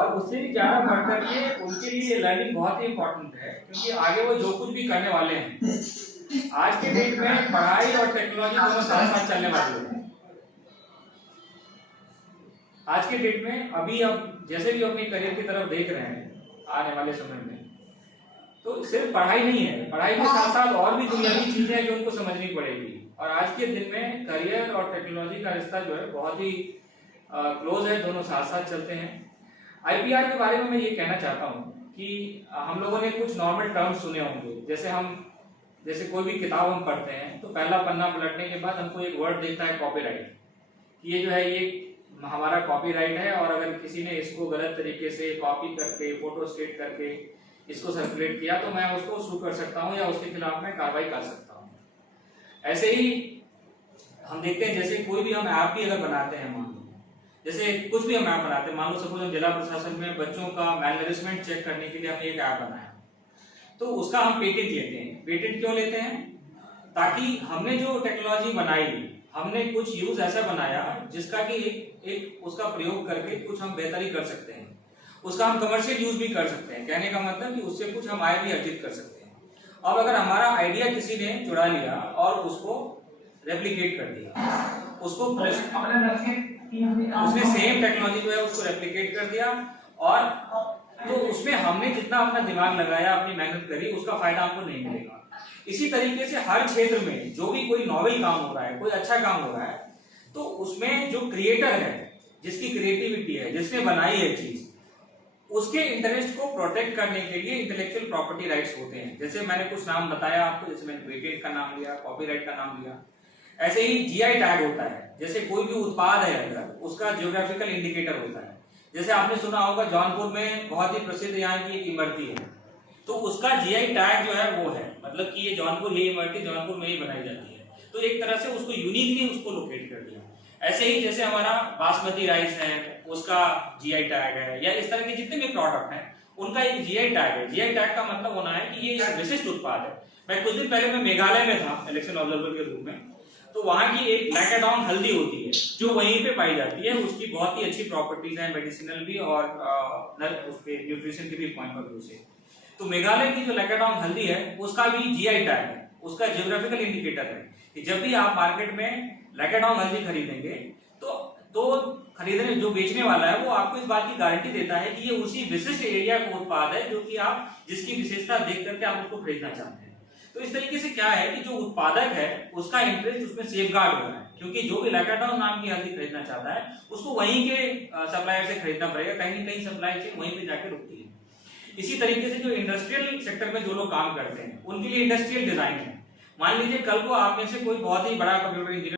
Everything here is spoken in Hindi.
और उससे भी ज्यादा बढ़ करके उनके लिए लर्निंग बहुत ही इंपॉर्टेंट है, क्योंकि आगे वो जो कुछ भी करने वाले हैं, आज के डेट में पढ़ाई और टेक्नोलॉजी दोनों साथ साथ चलने वाली है। आज के डेट में अभी अब जैसे भी अपने करियर की तरफ देख रहे हैं आने वाले समय में, तो सिर्फ पढ़ाई नहीं है, पढ़ाई के साथ साथ और भी दुनियावी चीजें हैं जो उनको समझनी पड़ेगी। और आज के दिन में करियर और टेक्नोलॉजी का रिश्ता जो है बहुत ही क्लोज है, दोनों साथ साथ चलते हैं। आईपीआर के बारे में मैं ये कहना चाहता हूँ कि हम लोगों ने कुछ नॉर्मल टर्म्स सुने होंगे, जैसे कोई भी किताब हम पढ़ते हैं तो पहला पन्ना पलटने के बाद हमको एक वर्ड दिखता है कॉपीराइट, कि ये जो है ये हमारा कॉपीराइट है, और अगर किसी ने इसको गलत तरीके से कॉपी करके फोटो स्टेट करके इसको सर्कुलेट किया तो मैं उसको सू कर सकता हूँ या उसके खिलाफ मैं कार्रवाई कर सकता हूँ। ऐसे ही हम देखते हैं, जैसे कोई भी हम ऐप भी अगर बनाते हैं, मान लो जैसे कुछ भी हम ऐप बनाते हैं, मान लो सपोज हम जिला प्रशासन में बच्चों का मैलनरिशमेंट चेक करने के लिए हमने एक ऐप बनाया, तो उसका हम पेटेंट लेते हैं। पेटेंट क्यों लेते हैं? ताकि हमने जो टेक्नोलॉजी बनाई, हमने कुछ यूज ऐसा बनाया जिसका कि एक उसका प्रयोग करके कुछ हम बेहतरी कर सकते हैं, उसका हम कमर्शियल यूज भी कर सकते हैं। कहने का मतलब कि उससे कुछ हम आय भी अर्जित कर सकते हैं। अब अगर हमारा आइडिया किसी ने चुरा लिया और उसको रेप्लिकेट कर दिया, उसने सेम टेक्नोलॉजी जो है उसको रेप्लिकेट कर दिया, और तो उसमें हमने जितना अपना दिमाग लगाया, अपनी मेहनत करी, उसका फायदा हमको नहीं मिलेगा। इसी तरीके से हर क्षेत्र में जो भी कोई नॉवेल काम हो रहा है, कोई अच्छा काम हो रहा है, तो उसमें जो क्रिएटर है, जिसकी क्रिएटिविटी है, जिसने बनाई है चीज, उसके इंटरेस्ट को प्रोटेक्ट करने के लिए इंटेलेक्चुअल प्रॉपर्टी राइट्स होते हैं। जैसे मैंने कुछ नाम बताया आपको, जैसे मैंने पेटेंट का नाम लिया, कॉपीराइट का नाम लिया। ऐसे ही जीआई टैग होता है, जैसे कोई भी उत्पाद है अगर, उसका जियोग्राफिकल इंडिकेटर होता है। जैसे आपने सुना होगा जौनपुर में बहुत ही प्रसिद्ध यहाँ की एक इमरती है, तो उसका जीआई टैग जो है वो है, मतलब कि ये जौनपुर, ये इमरती जौनपुर में ही बनाई जाती है, तो एक तरह से उसको यूनिकली उसको लोकेट कर दिया। ऐसे ही जैसे हमारा बासमती राइस है, उसका जीआई टैग है, या इस तरह के जितने भी प्रोडक्ट हैं उनका एक जीआई टैग है। जीआई टैग का मतलब होना है कि ये एक विशिष्ट उत्पाद है। मैं कुछ दिन पहले मैं मेघालय में था इलेक्शन ऑब्जर्वर के रूप में, तो वहां की एक लैकाडॉन हल्दी होती है जो वहीं पे पाई जाती है, उसकी बहुत ही अच्छी प्रॉपर्टीज हैं, मेडिसिनल भी और उसके न्यूट्रिशन के भी पॉइंट ऑफ व्यू से। तो मेघालय की जो लैकाडॉन हल्दी है उसका भी जीआई टैग है, उसका जियोग्राफिकल इंडिकेटर है कि जब भी आप मार्केट में लैकाडॉन हल्दी खरीदेंगे तो खरीदने जो बेचने वाला है वो आपको इस बात की गारंटी देता है कि ये उसी विशिष्ट एरिया का उत्पाद है जो कि आप जिसकी विशेषता देख करके आप उसको खरीदना चाहते हैं। तो इस तरीके से क्या है कि जो उत्पादक है उसका इंटरेस्ट उसमें सेफगार्ड हो रहा है, क्योंकि जो भी लैकाडॉन नाम की हल्दी खरीदना चाहता है उसको वहीं के सप्लायर से खरीदना पड़ेगा, कहीं न कहीं सप्लाई चेन वहीं पे जाके रुकती है। इसी तरीके से जो इंडस्ट्रियल सेक्टर में जो लोग काम करते हैं उनके लिए इंडस्ट्रियल डिजाइन है। मान लीजिए कल को आप में से कोई बहुत ही बड़ा कंप्यूटर इंजीनियर